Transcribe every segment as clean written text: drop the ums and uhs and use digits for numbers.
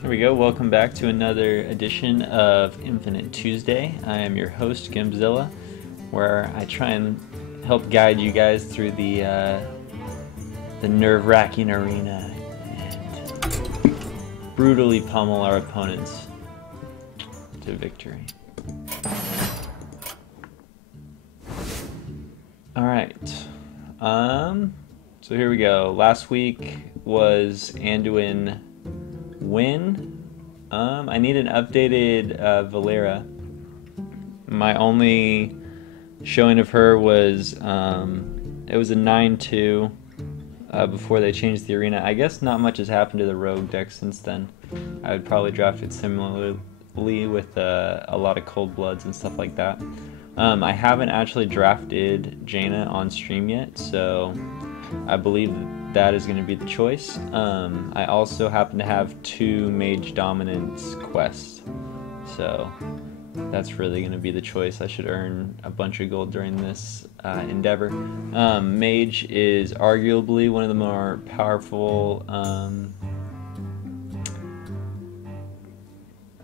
Here we go. Welcome back to another edition of Infinite Tuesday. I am your host, Gimpzilla, where I try and help guide you guys through the nerve-wracking arena and brutally pummel our opponents to victory. All right. So here we go. Last week was Anduin win. I need an updated Valera. My only showing of her was it was a 9-2 before they changed the arena. I guess not much has happened to the rogue deck since then. I would probably draft it similarly with a lot of cold bloods and stuff like that. I haven't actually drafted Jaina on stream yet, so I believe that is going to be the choice. I also happen to have 2 Mage Dominance quests, so that's really going to be the choice. I should earn a bunch of gold during this endeavor. Mage is arguably one of the more powerful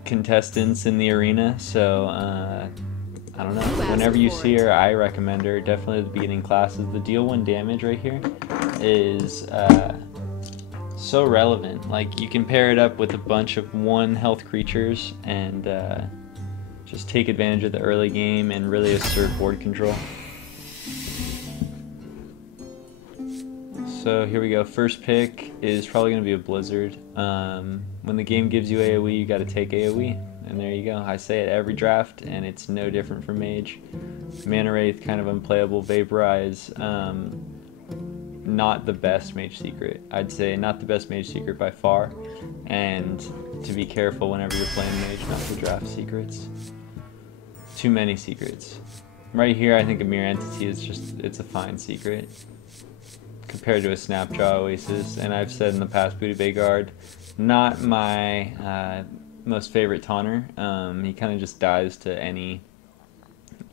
contestants in the arena, so I don't know. Whenever you see her, I recommend her. Definitely at the beginning classes. The deal 1 damage right here is so relevant. Like, you can pair it up with a bunch of 1 health creatures and just take advantage of the early game and really assert board control. So here we go. First pick is probably going to be a Blizzard. When the game gives you AoE, you got to take AoE. And there you go. I say it every draft, and it's no different for Mage. Mana Wraith, kind of unplayable. Vaporize, not the best Mage Secret. I'd say not the best Mage Secret by far. And to be careful whenever you're playing Mage not to draft secrets. Too many secrets. Right here, I think a Mirror Entity is just, it's a fine secret compared to a Snapjaw Oasis. And I've said in the past, Booty Bay Guard, not my most favorite taunter. He kind of just dies to any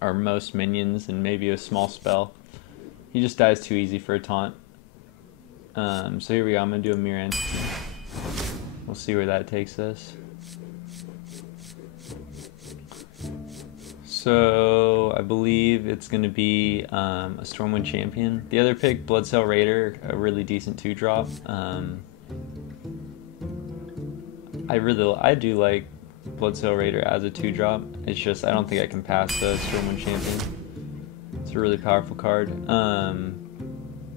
or most minions and maybe a small spell. He just dies too easy for a taunt. So here we go. I'm going to do a Mirror Entity. We'll see where that takes us. So I believe it's going to be a Stormwind Champion. The other pick, Bloodcell Raider, a really decent 2-drop. I do like Bloodcell Raider as a 2-drop. It's just I don't think I can pass the Stormwind Champion. It's a really powerful card. I'm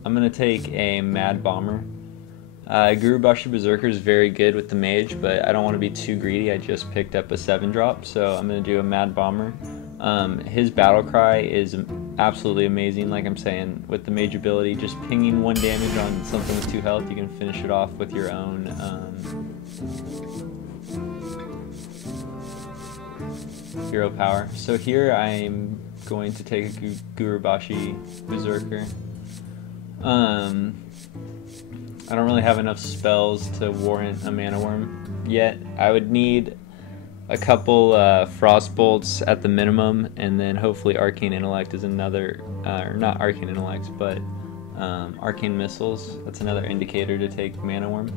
gonna take a Mad Bomber. Gurubashi Berserker is very good with the Mage, but I don't want to be too greedy. I just picked up a 7-drop, so I'm gonna do a Mad Bomber. His battle cry is absolutely amazing. Like I'm saying, with the Mage ability, just pinging 1 damage on something with 2 health, you can finish it off with your own hero power. So here I'm going to take a Gurubashi Berserker. I don't really have enough spells to warrant a Mana Worm yet. I would need a couple Frost Bolts at the minimum, and then hopefully Arcane Intellect is another, or not Arcane Intellect, but Arcane Missiles. That's another indicator to take Mana Worm.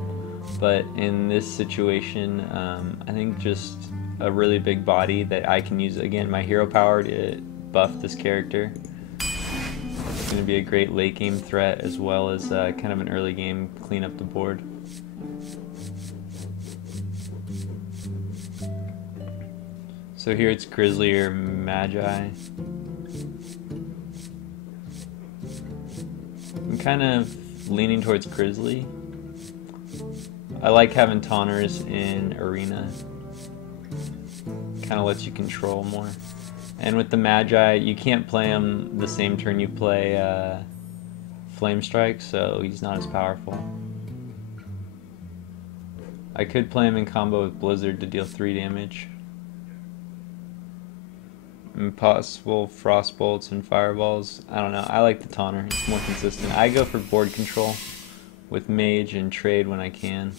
But in this situation, I think just a really big body that I can use, again, my hero power to buff this character. It's going to be a great late game threat as well as kind of an early game clean up the board. So here it's Grizzly or Magi. I'm kind of leaning towards Grizzly. I like having taunters in Arena. Kind of lets you control more. And with the Magi, you can't play him the same turn you play Flame Strike, so he's not as powerful. I could play him in combo with Blizzard to deal 3 damage. Impossible Frost Bolts and Fireballs. I don't know. I like the Taunter. It's more consistent. I go for board control with Mage and trade when I can.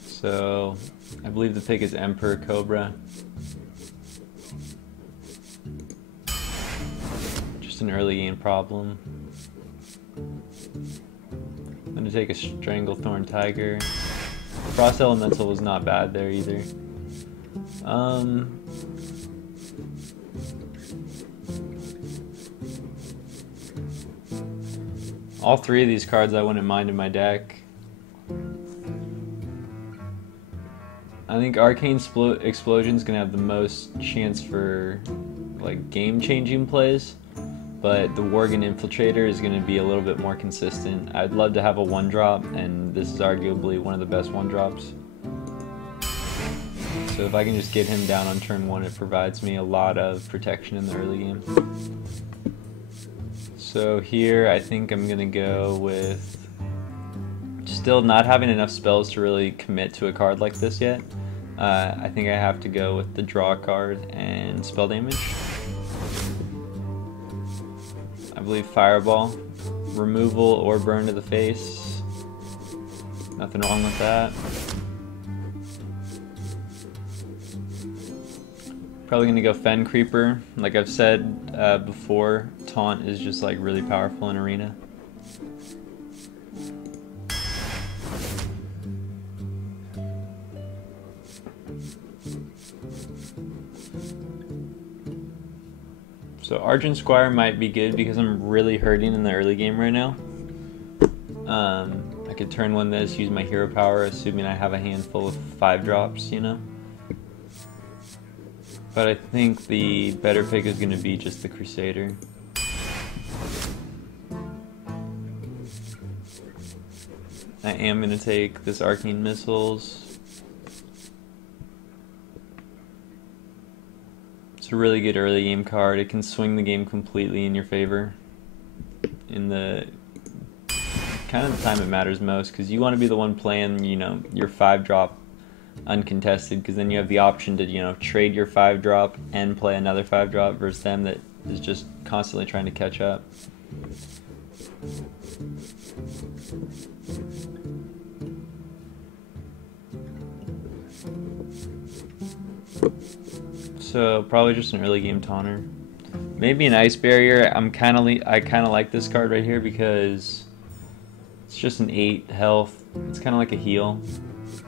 So I believe the pick is Emperor Cobra. Just an early game problem. gonna take a Stranglethorn Tiger. Frost Elemental was not bad there either. All three of these cards I wouldn't mind in my deck. I think Arcane Explosion's gonna have the most chance for like game-changing plays, but the Worgen Infiltrator is gonna be a little bit more consistent. I'd love to have a 1-drop, and this is arguably one of the best 1-drops. So if I can just get him down on turn 1, it provides me a lot of protection in the early game. So here I think I'm gonna go with still not having enough spells to really commit to a card like this yet. I think I have to go with the draw card and spell damage. I believe Fireball, removal or burn to the face. Nothing wrong with that. Probably gonna go Fen Creeper. Like I've said before, Taunt is just like really powerful in Arena. So Argent Squire might be good because I'm really hurting in the early game right now. I could turn 1 this, use my hero power, assuming I have a handful of 5-drops, you know? But I think the better pick is going to be just the Crusader. I am going to take this Arcane Missiles. It's a really good early game card. It can swing the game completely in your favor in the kind of the time it matters most, because you want to be the one playing, you know, your 5-drop uncontested, because then you have the option to, you know, trade your 5-drop and play another 5-drop versus them that is just constantly trying to catch up. So probably just an early game taunter. Maybe an Ice Barrier. I kind of like this card right here because it's just an 8 health. It's kind of like a heal,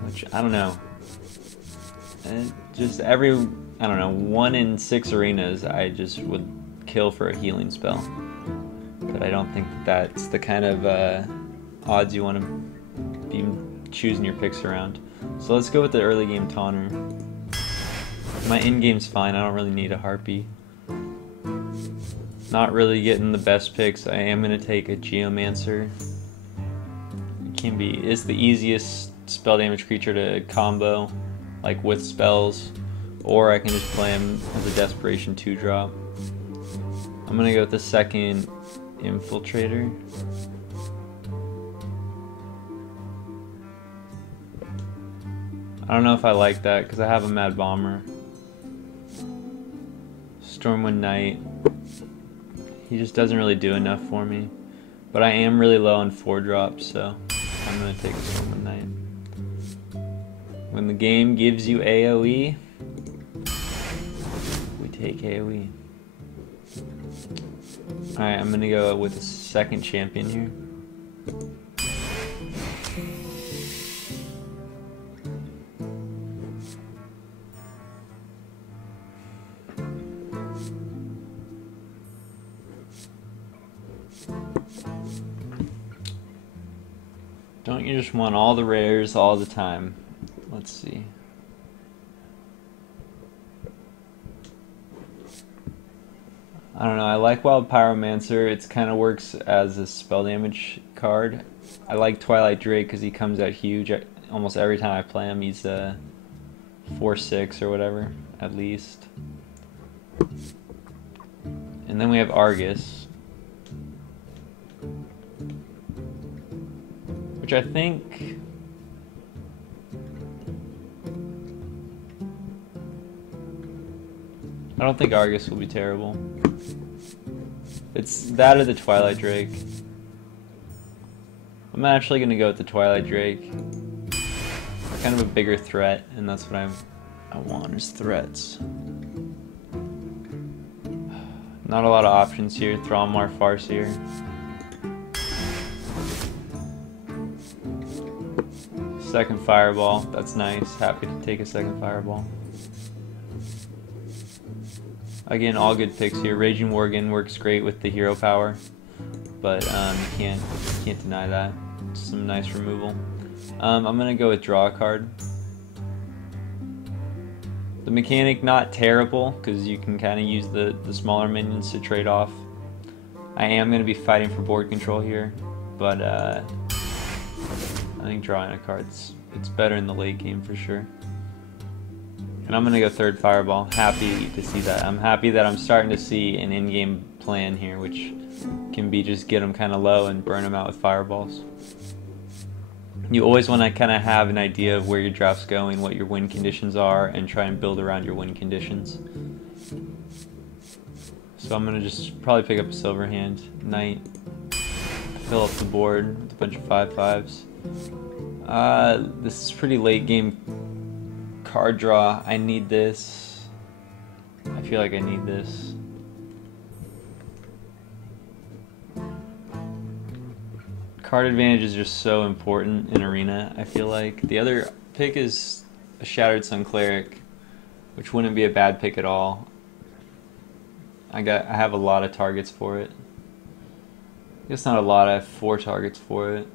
which I don't know. And just I don't know, 1 in 6 arenas I just would kill for a healing spell. But I don't think that's the kind of odds you want to be choosing your picks around. So let's go with the early game taunter. My in-game's fine, I don't really need a Harpy. Not really getting the best picks. I am going to take a Geomancer. It's the easiest spell damage creature to combo, like with spells, or I can just play him as a Desperation 2-drop. I'm going to go with the second Infiltrator. I don't know if I like that because I have a Mad Bomber. Stormwind Knight. He just doesn't really do enough for me. But I am really low on 4-drops, so I'm going to take a Stormwind Knight. When the game gives you AoE, we take AoE. Alright, I'm going to go with the second champion here. Don't you just want all the rares all the time? Let's see. I don't know, I like Wild Pyromancer. It kind of works as a spell damage card. I like Twilight Drake because he comes out huge. Almost every time I play him, he's 4/6 or whatever, at least. And then we have Argus, which I think I don't think Argus will be terrible. It's that or the Twilight Drake. I'm actually gonna go with the Twilight Drake. Kind of a bigger threat, and that's what I want is threats. Not a lot of options here. Thrommar, Farseer. Second fireball, that's nice. Happy to take a second fireball. Again, all good picks here. Raging Worgen works great with the hero power, but you can't deny that. Some nice removal. I'm gonna go with draw a card. The mechanic not terrible because you can kind of use the smaller minions to trade off. I am gonna be fighting for board control here, but I think drawing a card's it's better in the late game for sure. And I'm gonna go third fireball. Happy to see that. I'm happy that I'm starting to see an in-game plan here, which can be just get them kind of low and burn them out with fireballs. You always want to kind of have an idea of where your draft's going, what your win conditions are, and try and build around your win conditions. So I'm gonna just probably pick up a silver hand, knight, fill up the board with a bunch of 5/5s. This is pretty late game card draw. I need this. I feel like I need this. Card advantage is just so important in Arena, I feel like. The other pick is a Shattered Sun Cleric, which wouldn't be a bad pick at all. I have a lot of targets for it. I guess not a lot, I have 4 targets for it.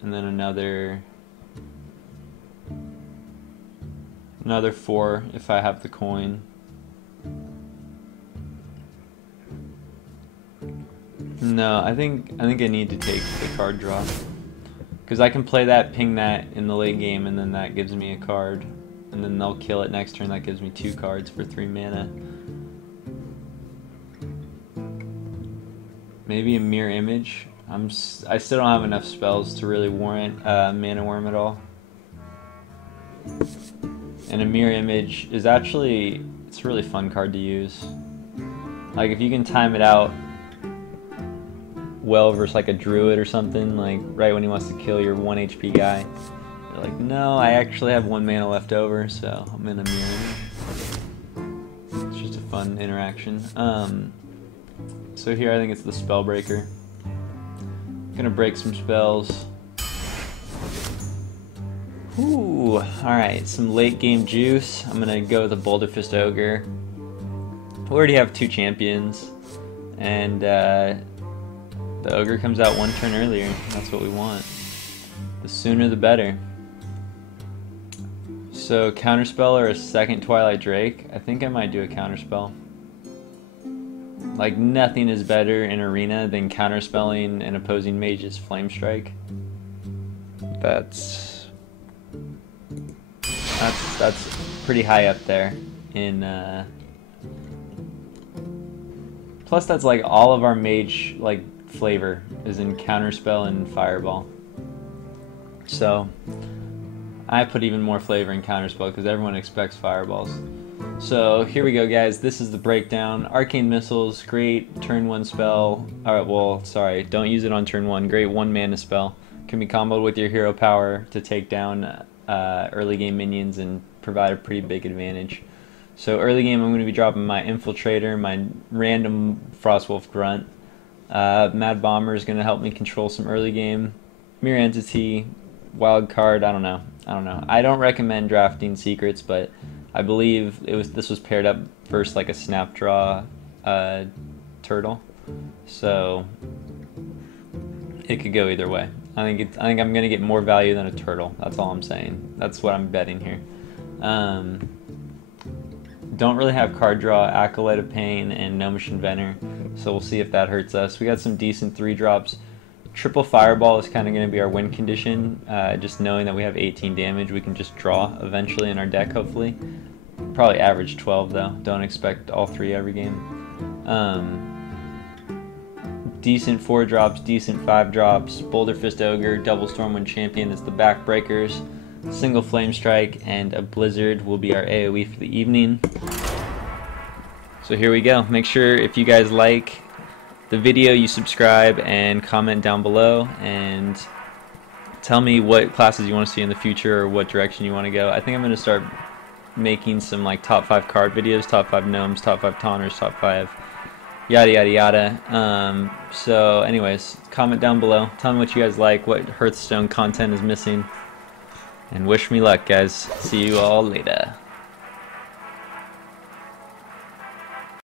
And then another 4 if I have the coin. No, I think I need to take the card draw, because I can play that, ping that in the late game, and then that gives me a card, and then they'll kill it next turn. That gives me 2 cards for 3 mana. Maybe a Mirror Image. I still don't have enough spells to really warrant Mana Worm at all. And a Mirror Image is actually, it's a really fun card to use. Like if you can time it out well versus like a druid or something, like right when he wants to kill your 1 HP guy, you're like, no, I actually have 1 mana left over, so I'm gonna mirror. It's just a fun interaction. So here I think it's the Spellbreaker. Gonna break some spells. Ooh, alright, some late game juice. I'm gonna go with a Boulder Fist Ogre. We already have 2 champions, and the Ogre comes out 1 turn earlier. That's what we want. The sooner the better. So Counterspell or a second Twilight Drake? I think I might do a Counterspell. Like nothing is better in Arena than counterspelling an opposing mage's Flame Strike. That's pretty high up there in plus that's like all of our mage like flavor is in Counterspell and Fireball. So I put even more flavor in Counterspell because everyone expects fireballs. So here we go, guys. This is the breakdown. Arcane Missiles, great turn 1 spell. Alright, well, sorry, don't use it on turn 1. Great 1 mana spell. Can be comboed with your hero power to take down early game minions and provide a pretty big advantage. So early game I'm going to be dropping my Infiltrator, my random Frostwolf Grunt. Mad Bomber is going to help me control some early game. Mirror Entity, Wild Card, I don't know. I don't recommend drafting Secrets, but I believe this was paired up versus like a Snap Draw Turtle. So it could go either way. I think I'm gonna get more value than a turtle. That's all I'm saying. That's what I'm betting here. Don't really have card draw, Acolyte of Pain, and Gnomish Inventor, so we'll see if that hurts us. We got some decent 3-drops. Triple Fireball is kind of going to be our win condition. Just knowing that we have 18 damage, we can just draw eventually in our deck, hopefully. Probably average 12 though. Don't expect all 3 every game. Decent 4-drops, decent 5-drops. Boulder Fist Ogre, Double Stormwind Champion is the backbreakers. Single Flame Strike and a Blizzard will be our AoE for the evening. So here we go. Make sure if you guys like the video, you subscribe and comment down below and tell me what classes you want to see in the future or what direction you want to go. I think I'm going to start making some like top 5 card videos, top 5 gnomes, top 5 taunters, top 5 yada yada yada. So anyways, comment down below. Tell me what you guys like, what Hearthstone content is missing. And wish me luck, guys. See you all later.